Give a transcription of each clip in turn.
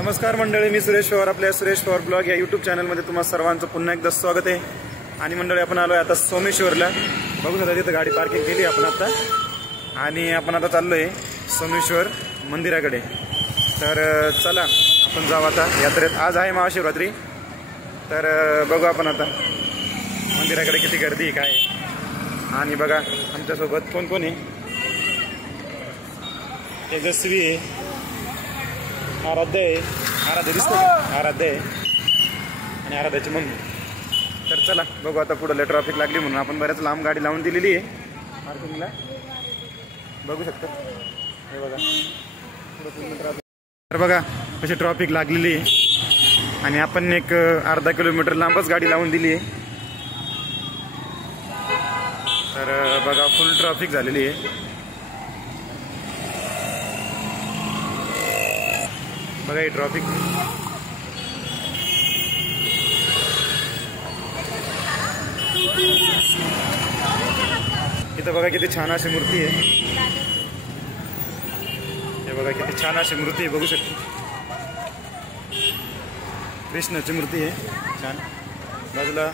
नमस्कार मंडळी, मी सुरेश पवार. आपल्या सुरेश पवार ब्लॉग या यूट्यूब चॅनलमध्ये तुम्हा सर्वांचं पुन्हा एकदा स्वागत आहे. आणि मंडळी, आपण आलो आहे आता सोमेश्वरला. बघू शकता तिथं गाडी पार्किंग केली आपण आता, आणि आपण आता चाललो आहे सोमेश्वर मंदिराकडे. तर चला आपण जाऊ आता यात्रेत. आज आहे महाशिवरात्री. तर बघू आपण आता मंदिराकडे किती गर्दी आहे काय. आणि बघा आमच्यासोबत कोण कोण आहे. तेजस्वी आहे, आराध्य आहे, आराध्य दिसतो आराध्य आहे, आणि आराध्याची मम्मी. तर चला बघू आता पुढे ट्रॅफिक लागली म्हणून आपण बऱ्याच लांब गाडी लावून दिलेली आहे पार्किंगला. बघू शकता हे बघा पुढे पूर्ण ट्रॅफिक. तर बघा कशी ट्रॅफिक लागलेली आहे, आणि आपण एक अर्धा किलोमीटर लांबच गाडी लावून दिली आहे. तर बघा फुल ट्रॅफिक झालेली आहे. बघा ही ट्रॅफिक. इथं बघा किती छान अशी मूर्ती आहे. हे बघा किती छान अशी मूर्ती आहे, बघू शकता. कृष्णाची मूर्ती आहे छान. बाजूला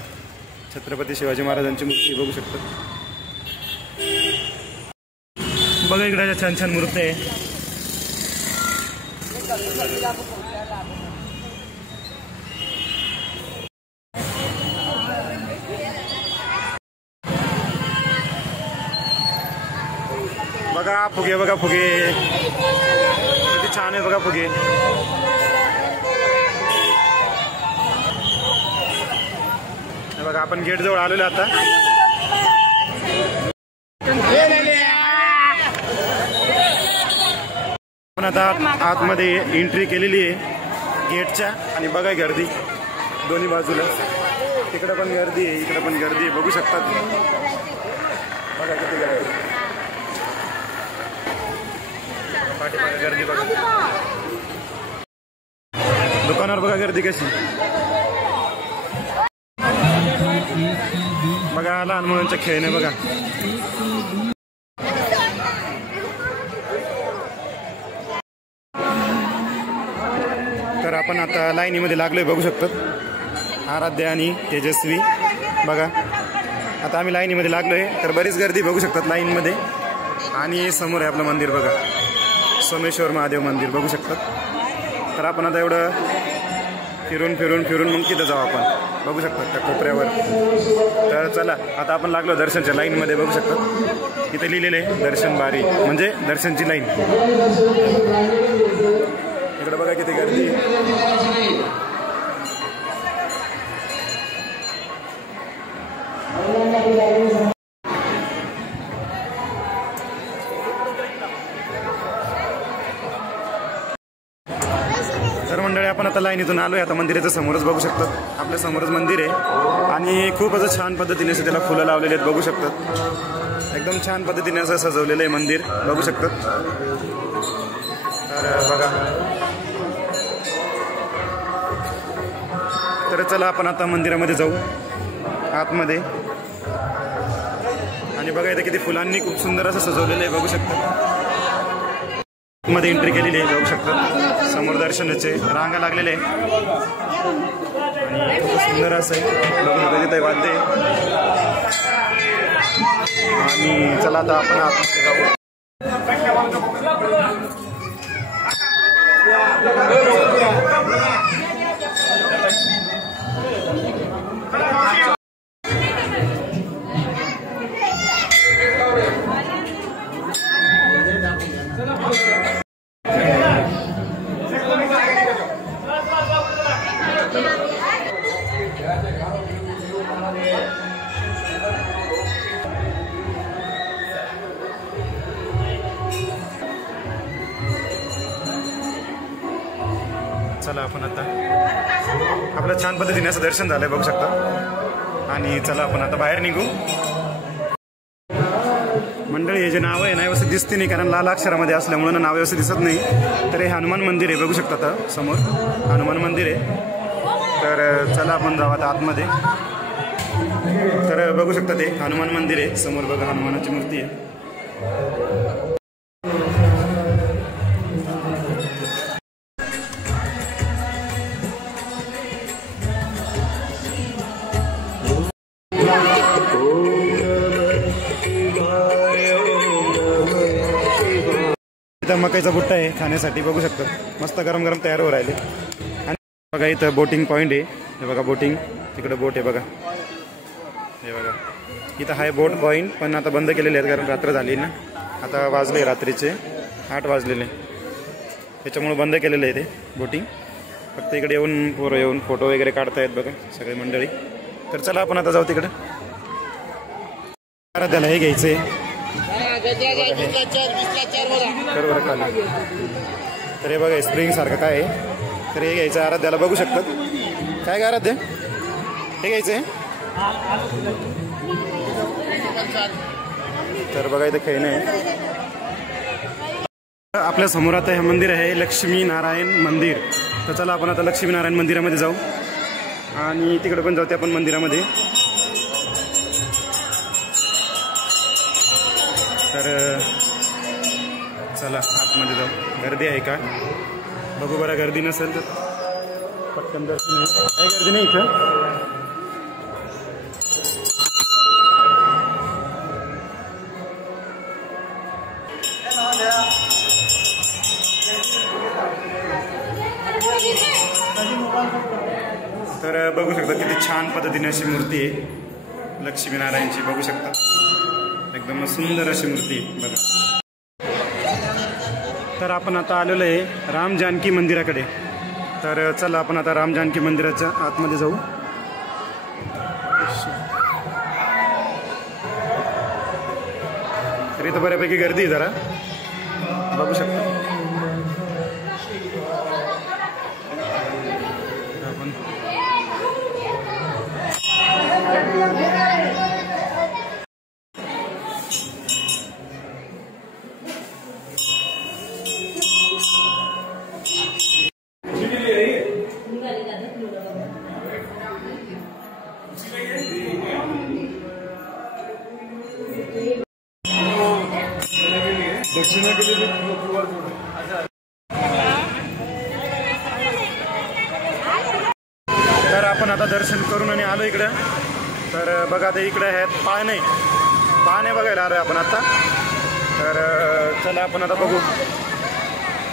छत्रपती शिवाजी महाराजांची मूर्ती बघू शकता. बघा इकडे छान छान मूर्ती आहे. बघा फुगे, बघा फुगे किती छान आहे. बघा फुगे. बघा आपण गेट जवळ आलेलो आता. आपण आता आतमध्ये एंट्री केलेली आहे गेटच्या. आणि बघा गर्दी दोन्ही बाजूला. तिकडे पण गर्दी आहे, इकडे पण गर्दी आहे, बघू शकतात. बघा किती गर्दी. पाठीमागे गर्दी बघा. दुकानावर बघा गर्दी कशी. बघा लहान मुलांच्या खेळणे बघा. तर आपण आता लाईनीमध्ये लागलोय, बघू शकतात आराध्य आणि तेजस्वी. बघा आता आम्ही लाईनीमध्ये लागलोय. तर बरीच गर्दी बघू शकतात लाईनमध्ये. आणि समोर आहे आपलं मंदिर बघा, सोमेश्वर महादेव मंदिर बघू शकतात. तर आपण आता एवढं फिरून फिरून फिरून मग तिथं जाऊ आपण, बघू शकतात त्या कोपऱ्यावर. तर चला आता आपण लागलो दर्शनच्या लाईनमध्ये. बघू शकतात इथे लिहिलेले दर्शन बारी, म्हणजे दर्शनची लाईन. इकडे बघा किती गर्दी. तर मंडळी आपण आता लाईनीतून आलोय. आता मंदिराच्या समोरच बघू शकतात, आपल्या समोरच मंदिर आहे. आणि खूप असं छान पद्धतीने असं त्याला फुलं लावलेली आहेत, बघू शकतात. एकदम छान पद्धतीने असं सजवलेलं आहे मंदिर, बघू शकतात. तर बघा. तर चला आपण आता मंदिरामध्ये जाऊ आतमध्ये. आणि बघा इथे किती फुलांनी खूप सुंदर असं सजवलेलं आहे, बघू शकता. मध्ये एंट्री केलेली आहे, बघू शकता. समोर दर्शनाचे रांगा लागलेले आहे, आणि खूप सुंदर असं आहे. बघू तिथे वाद्य. आणि चला आता आपण आतमध्ये जाऊ. चला आपण आता आपलं छान पद्धतीने असं दर्शन झालंय, बघू शकता. आणि चला आपण आता बाहेर निघू. मंडळी हे जे नाव आहे ना व्यवस्थित दिसते नाही, कारण लाल अक्षरामध्ये असल्यामुळे नाव व्यवस्थित दिसत नाही. तर हे हनुमान मंदिर आहे, बघू शकता. आता समोर हनुमान मंदिर आहे. तर चला आपण जाऊ आता आतमध्ये. तर बघू शकता ते हनुमान मंदिर आहे. समोर बघा हनुमानाची मूर्ती आहे. इथं मकाईचा बुट्टा आहे खाण्यासाठी बघू शकतो. मस्त गरम गरम तयार हो राहिले. आणि बघा इथं बोटिंग पॉईंट आहे. हे बघा बोटिंग, तिकडे बोट आहे बघा. हे बघा इथं आहे बोट पॉईंट, पण आता बंद केलेले आहेत कारण रात्र झाली ना. आता वाजले रात्रीचे 8 वाजलेले, त्याच्यामुळे बंद केलेलं आहे ते बोटिंग. फक्त इकडे येऊन पोरं येऊन फोटो वगैरे काढतायत बघा सगळे मंडळी. तर चला आपण आता जाऊ तिकडे. त्याला हे घ्यायचंय बरोबर खाली. तर हे बघा स्प्रिंग सारखं काय आहे. तर हे घ्यायचं आराध्याला बघू शकतात. काय का आराध्य हे घ्यायचंय. तर बघा इथं खेळणं आहे. आपल्या समोर आता हे मंदिर आहे लक्ष्मीनारायण मंदिर. तर चला आपण आता लक्ष्मीनारायण मंदिरामध्ये जाऊ आणि तिकडे पण जाऊ आपण मंदिरामध्ये. तर चला आतमध्ये जाऊ. गर्दी आहे का बघू बरं. गर्दी नसेल तर पटकन दर्शन. काही गर्दी नाही इथं. तर बघू शकता किती छान पद्धतीने अशी मूर्ती आहे लक्ष्मीनारायणची. बघू शकता एकदम सुंदर अशी मूर्ती बघा. तर आपण आता आलेलो आहे राम जानकी मंदिराकडे. तर चला आपण आता राम जानकी मंदिराच्या आतमध्ये जाऊ. तर इथं बऱ्यापैकी गर्दी आहे जरा बघू शकता. आपण तर आपण आता दर्शन करून आणि आलो इकडं. तर बघा आता इकडे आहेत पाळणे बघायला आलोय आपण आता. तर चला आपण आता बघू.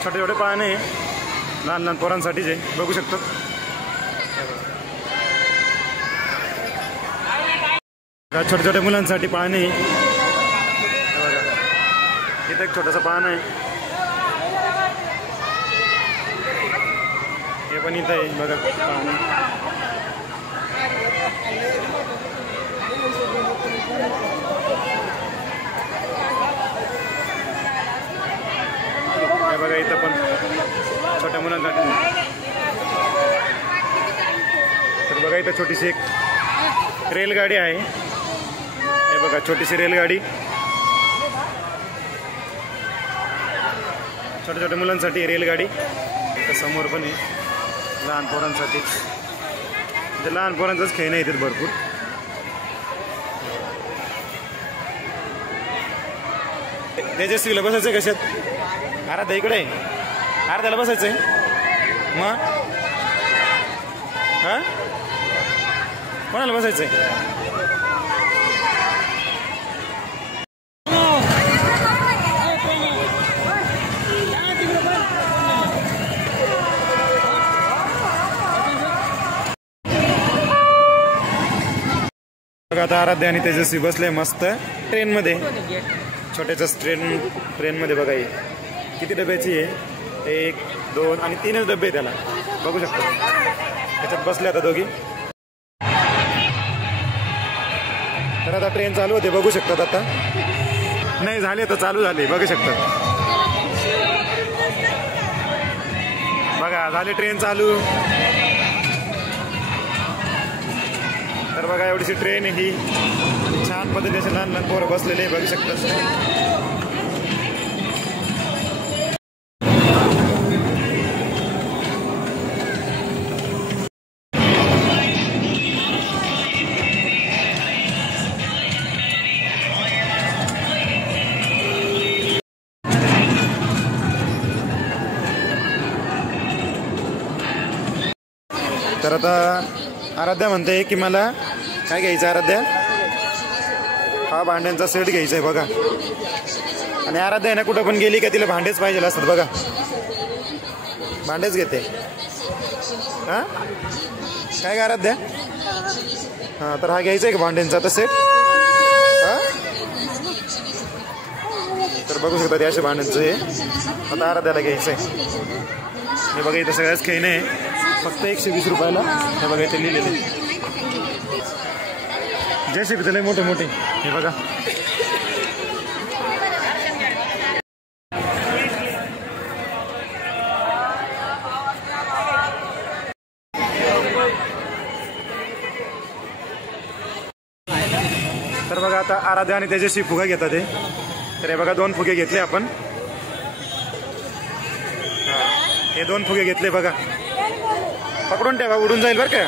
छोटे छोटे पाळणे लहान लहान पोरांसाठीचे बघू शकतो. छोट्या छोट्या मुलांसाठी पाळणे. बघा इथं एक छोटासा पाळणा आहे. हे पण इथं आहे बघा पाळणं. हे बघा इथं पण छोट्या मुलांसाठी. तर बघा इथं छोटीशी एक रेलगाडी आहे. हे बघा छोटीशी रेलगाडी छोट्या छोट्या मुलांसाठी रेलगाडी. तर समोर पण आहे लहान पोरांसाठी. म्हणजे लहान पोरांचंच खेळणं येतात भरपूर. तेजस्वीला बसायचं कशात. आराध्या इकडे आहे. आराध्याला बसायचंय मग. हा कोणाला बसायचंय. आता आराध्या आणि तेजस्वी बसले मस्त ट्रेनमध्ये. छोट्याच ट्रेनमध्ये बघा किती डब्याची आहे. 1 2 आणि 3च डबे त्याला बघू शकतो. त्याच्यात बसले आता दोघी. तर आता ट्रेन चालू होते बघू शकतात. आता नाही झाले तर चालू झाले बघू शकतात. बघा झाले ट्रेन चालू. तर बघा एवढीशी ट्रेन ही छान पद्धतीने असे लहान लहान पोरं बसलेले बघू शकतात. तर आता आराध्या म्हणते की मला काय घ्यायचं. आराध्या हा भांड्यांचा सेट घ्यायचा आहे बघा. आणि आराध्या आहे ना कुठं पण गेली का तिला भांडेच पाहिजे असतात बघा, भांडेच घेते. हा काय का आराध्या? हा तर हा घ्यायचा आहे का भांड्यांचा आता सेट? हा तर बघू शकता ते असे भांड्यांचं हे आता आराध्याला घ्यायचं आहे. हे बघा इथं सगळ्याच खेळणे आहे फक्त 120 रुपयाला. हे बघा इथे लिहिलेले जसे लय मोठे मोठे. हे बघा तर बघा आता आराध्या आणि त्याच्याशी फुगा घेतात ते. तर हे बघा 2 फुगे घेतले आपण. हे 2 फुगे घेतले बघा, पकडून ठेवा उडून जाईल बरं का.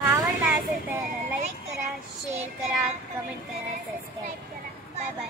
आवडला असेल तर लाईक करा, शेअर करा, कमेंट करा, सबस्क्राईब करा. Bye bye.